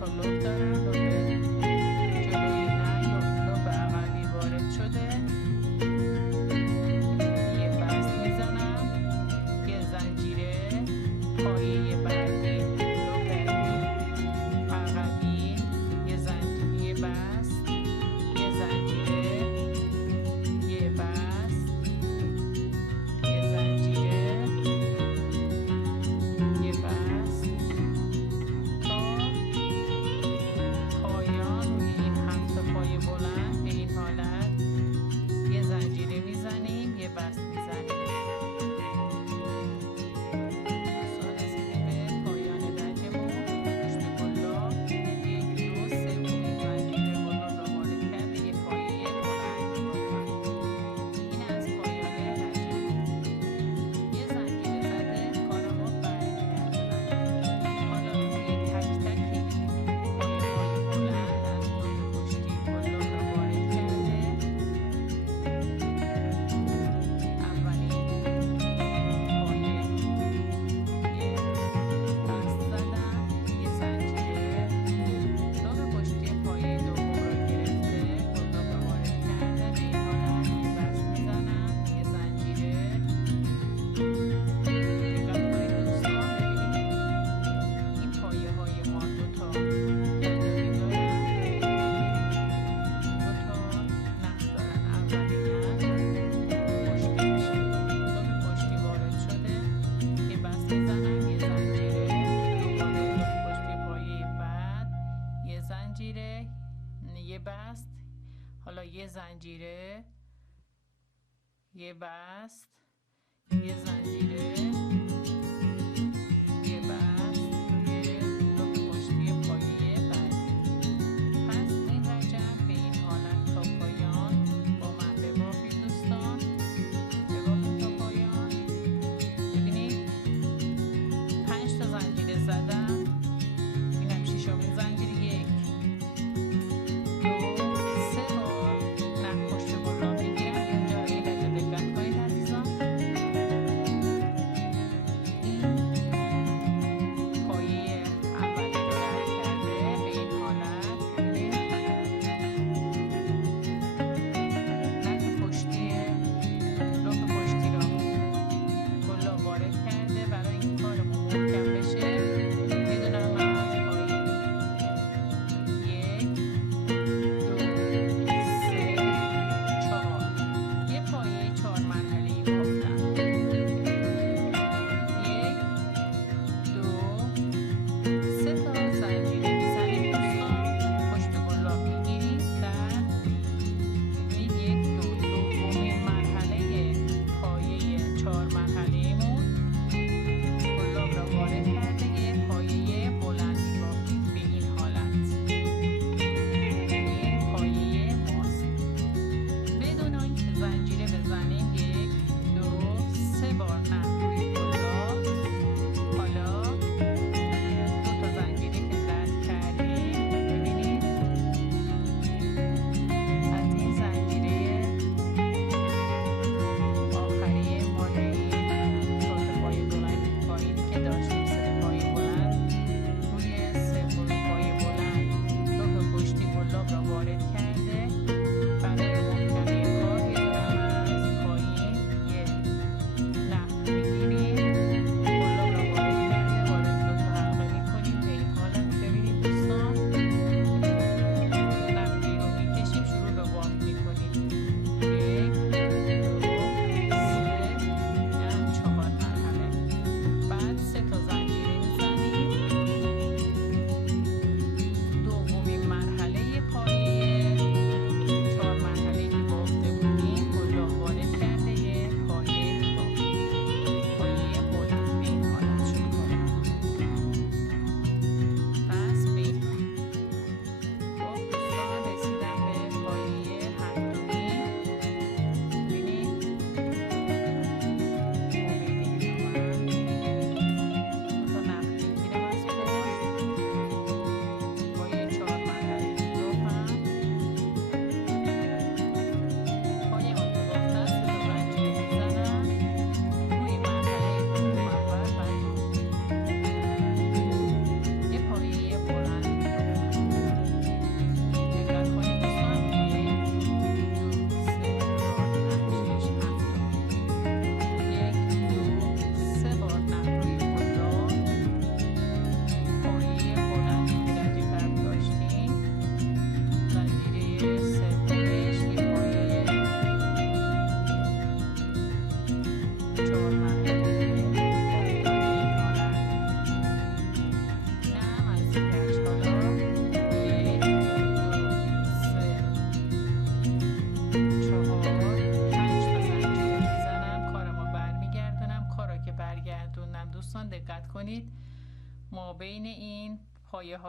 تا لوب دارم. لوب جلویی نه، لوب عقبی وارد شده، یه بست میزنم، یه زنجیره پایه بعدی، لوب عقبی، یه زنجیره، یه بست، یه زنجیره، یه بست، یه زنجیره، یه بست تا پایان. روی این 7 پای بلند به این حالت یه زنجیره میزنیم، یه بست میزنیم. دوستان رسیدیم به پایان رجمون. پشت گلاب 1 2 سومین زنجیره گلاب را وارد کرده، یه پایه بلند لطفا. این از پایان رجمون. یه زنجیره زده کار ما برمیگرده. حالا روی تک تک این پایه های بلند از لوب پشتی گلاب را وارد کرده، اولین پایه یه بست زدم، یه زنجیره، لوب پشتی پایه دوم را گرفته، گلاب را وارد کرده، به این حالت یه بست میزنم، یه زنجیره. دقت کنید دوستان، ببینید این پایه های ما 2 تا گندمی دارن، 2 تا نخ دارن. اولی نخ پشتی میشه، لوب پشتی وارد شده، یه بست میزنم، یه زنجیره، دوباره لوب پشتی پایه بعد، یه زنجیره، یه بست، حالا یه زنجیره، یه بست، یه زنجیره، یه بست روی لوب پشتی پایه بعدی. پس این رجب به این حالت تا پایان با من ببافید دوستان، ببافید تا پایان. ببینید 5 تا زنجیره زدم، اینم 6مین زنجیره، 1 2 3 بار نخ پشت گلاب میگیرم. اینجا این رجب دقت کنید عزیزان، این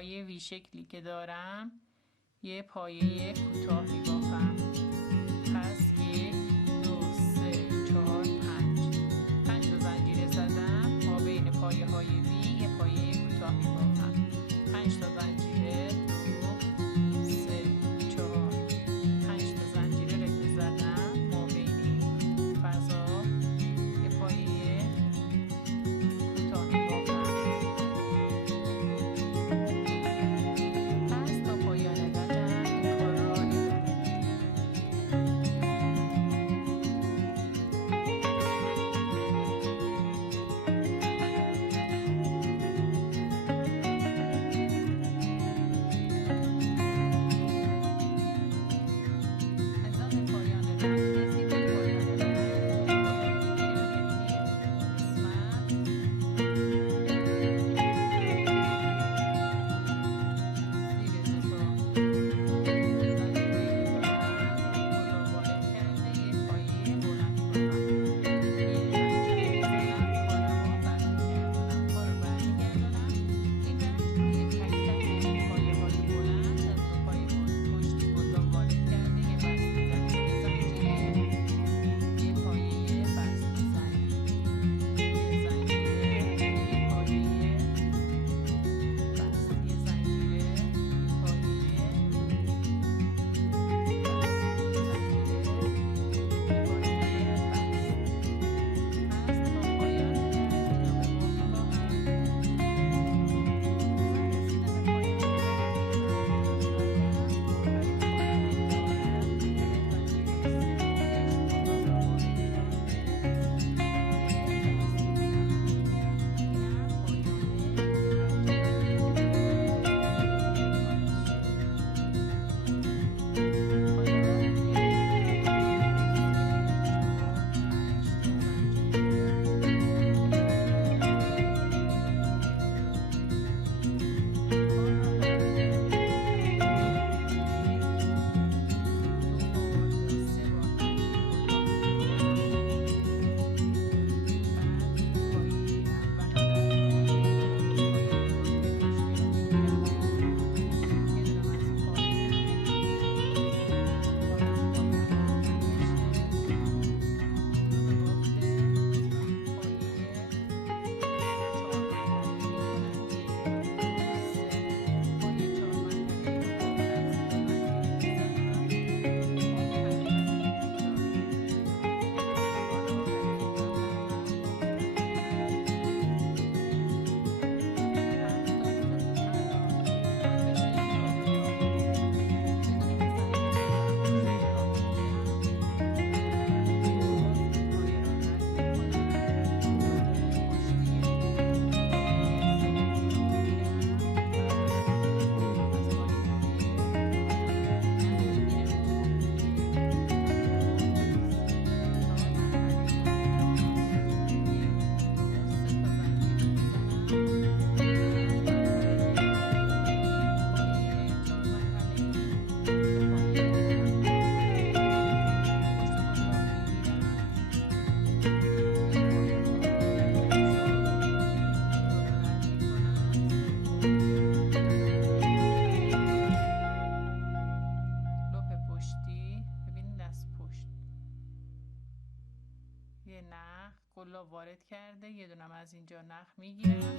های وی شکلی که دارم یه پایه کوتاه می‌بافم. پس 1 2 3 4 5 تا زنجیره زدم. ما بین پایه های وی یه پایه کوتاه می‌بافم. 5 تا زنجیره 2 3 4 5 تا زنجیره رو که زدم ما بین این فضا یه پایه کوتاه می‌بافم. پس تا پایان وجب این کار را ادامه میدیم. یه نخ قلاب وارد کرده، یه دونم از اینجا نخ میگیرم.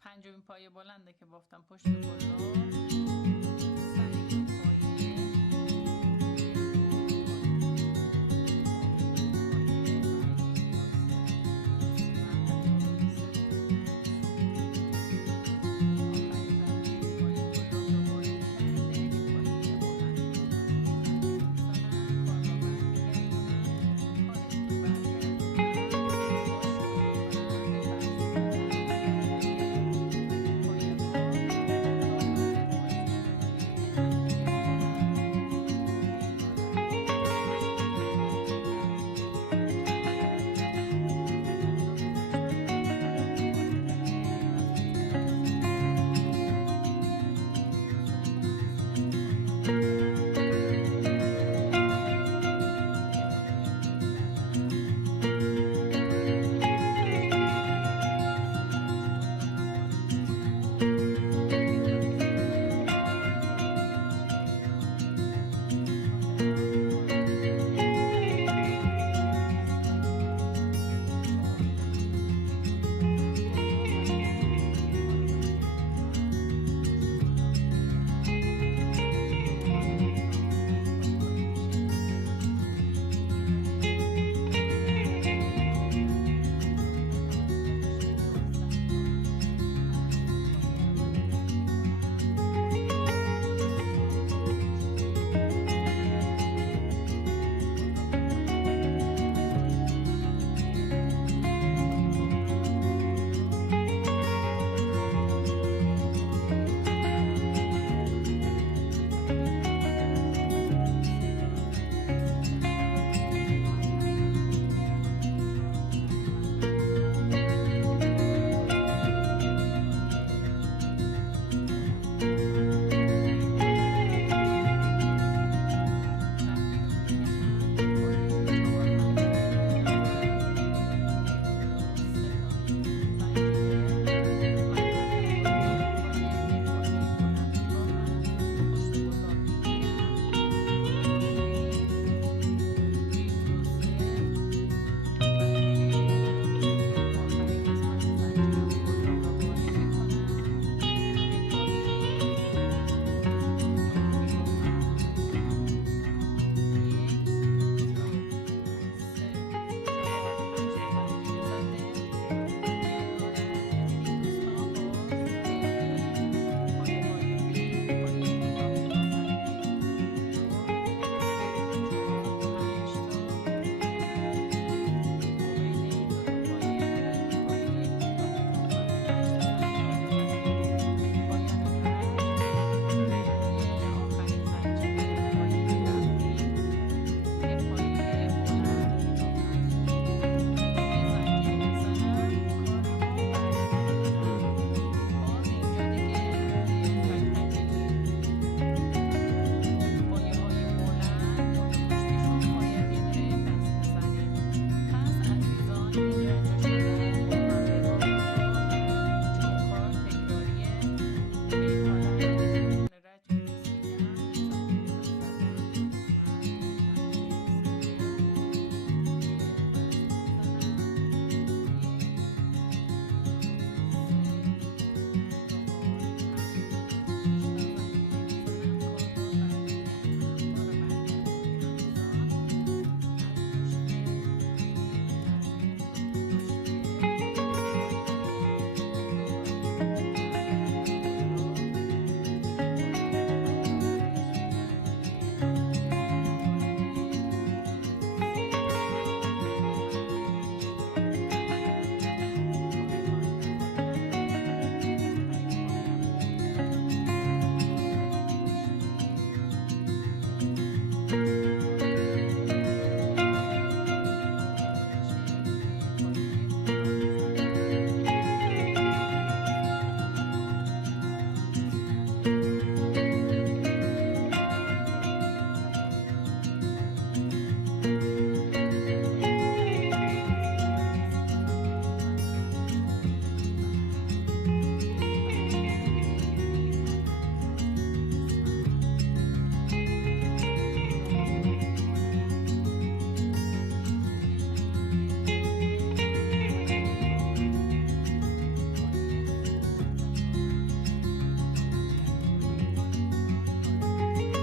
پنجمین پایه بلنده که بافتم پشت بلو